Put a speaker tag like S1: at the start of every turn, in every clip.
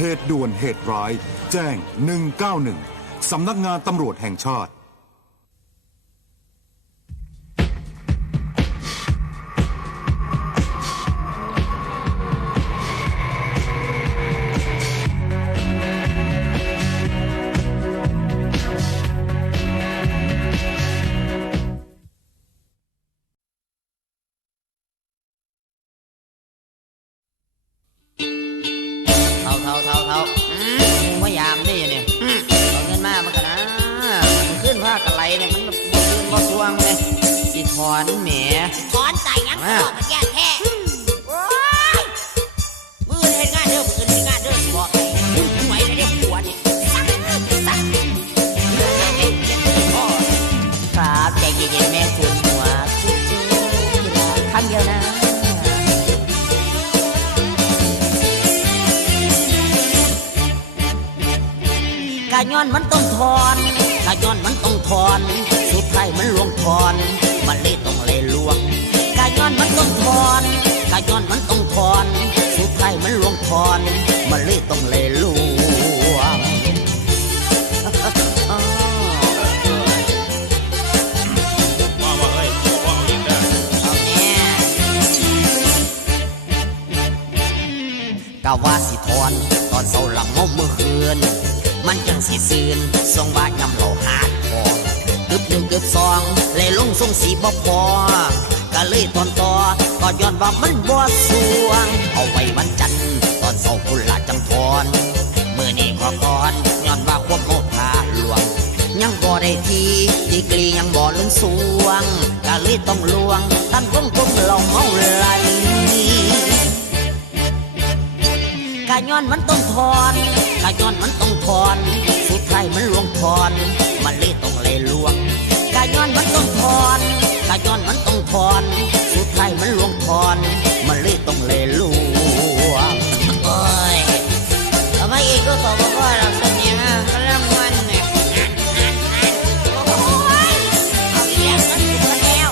S1: เหตุด่วนเหตุร้าย แจ้ง 191 สำนักงานตำรวจแห่งชาติ
S2: อนแหม
S3: ถอนใจยังตอบมันแย่แท้โอ้ยมือเห็นงานเด้อมือเห็นงานเด้อสิบอกให้ไหวนะเด็กหัวนี่สั่งสั่ง
S2: ครับใจเย็นๆแม่คุณหัวจุ๊บจุ๊บทีละครั้งเดียวนะกะย้อนมันต้องถอนกะย้อนมันต้องถอน สุดท้ายมันลวงถอน กะว่าสิถอน ตอนเศร้าหลังเมาเมื่อคืน มันจังสิซืนทรงว่ายำเราหาดพอกึบหนึ่งกึบสองเลยลงทรงสีบ่พอก็เลยตอนต่อก็ย้อนว่ามันบ่สวง เอาไว้วันจันทร์ตอนเศร้าคุณละจังทอนเมื่อนี้ขอก่อนย้อนว่าควบโมพาหลวง ยังบ่ได้ทีดีกรียังบ่ล้นสวงก็เลยต้องลวงตั้งวงกลมเราเมาไหล กะย้อนมันต้องถอนกะย้อนมันต้องถอน สุดท้ายมันลวงถอน มันเลยต้องเลยลวงกะย้อนมันต้องถอนกะย้อนมันต้องถอน สุดท้ายมันลวงถอน มันเลยต้องเลยลวง
S3: โอ้ยเอามอีกก็ขอบอกว่าเราเสนียนะกำลังมันเนี่ยโอ้ยเอาอีกแล้วมันจบแล้ว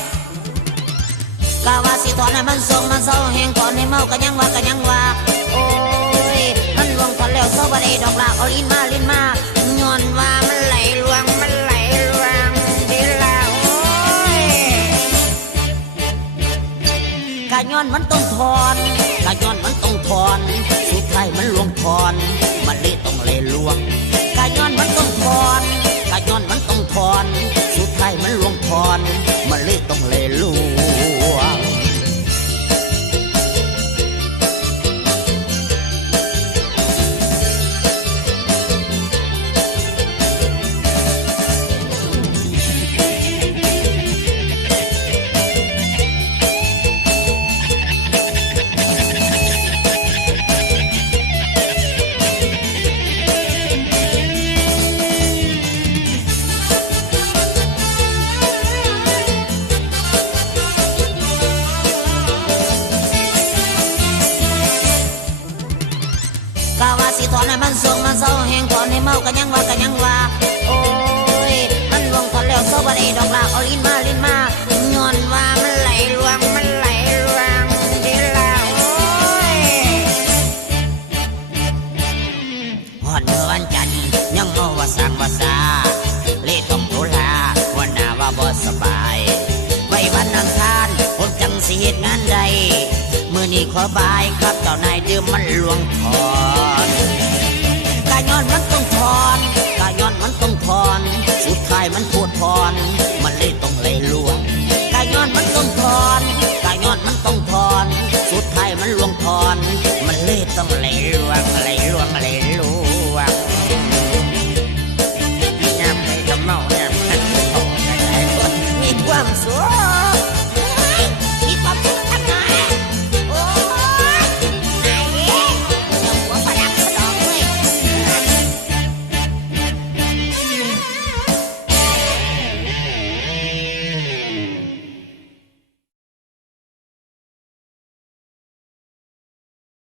S2: กะว่าสิถอนให้มันส่งมันเศร้าแหงถอนให้เมาก็ยังว่าก็ยังว่า เอาลิ้นมาลิ้นมาย้อนว่ามันไหลลวงมันไหลลวงดีละโอ้ยกะย้อนมันต้องถอนกะย้อนมันต้องถอนสุดท้ายมันลวงถอน มันเลยต้องเลยลวงกะย้อนมันต้องถอน มันส่งมันเศร้าแห่งถอนให้เมากันยังว่ากันยังว่าโอ้ยมันลวงถอนแล้วเศร้าบ่ได้ดอกลาเอาลิ้นมาลิ้นมาย้อนว่ามันไหลลวงมันไหลลวงดีละโอ้ยฮอดมื้อวันจันทร์ยังเมาว่าสั่งว่าซาเลยต้องโทรลาวันหน้าว่าบ่สบายไว้วันอังคารผมจังสิเหตุงานใดมือนี้ขอบายครับเจ้านายดื่มมันลวงถอ ก็ย้อนมันต้องถอนก็ย้อนมันต้องถอน สุดท้ายมันปวดถอน มันเลยต้องเลยลวงก็ย้อนมันต้องถอนก็ย้อนมันต้องถอน สุดท้ายมันลวงถอน มันเลยต้องเลยลวงเลยลวงเลยลวงเนี่ยไม่ทำเมาเนี่ยมีความสุข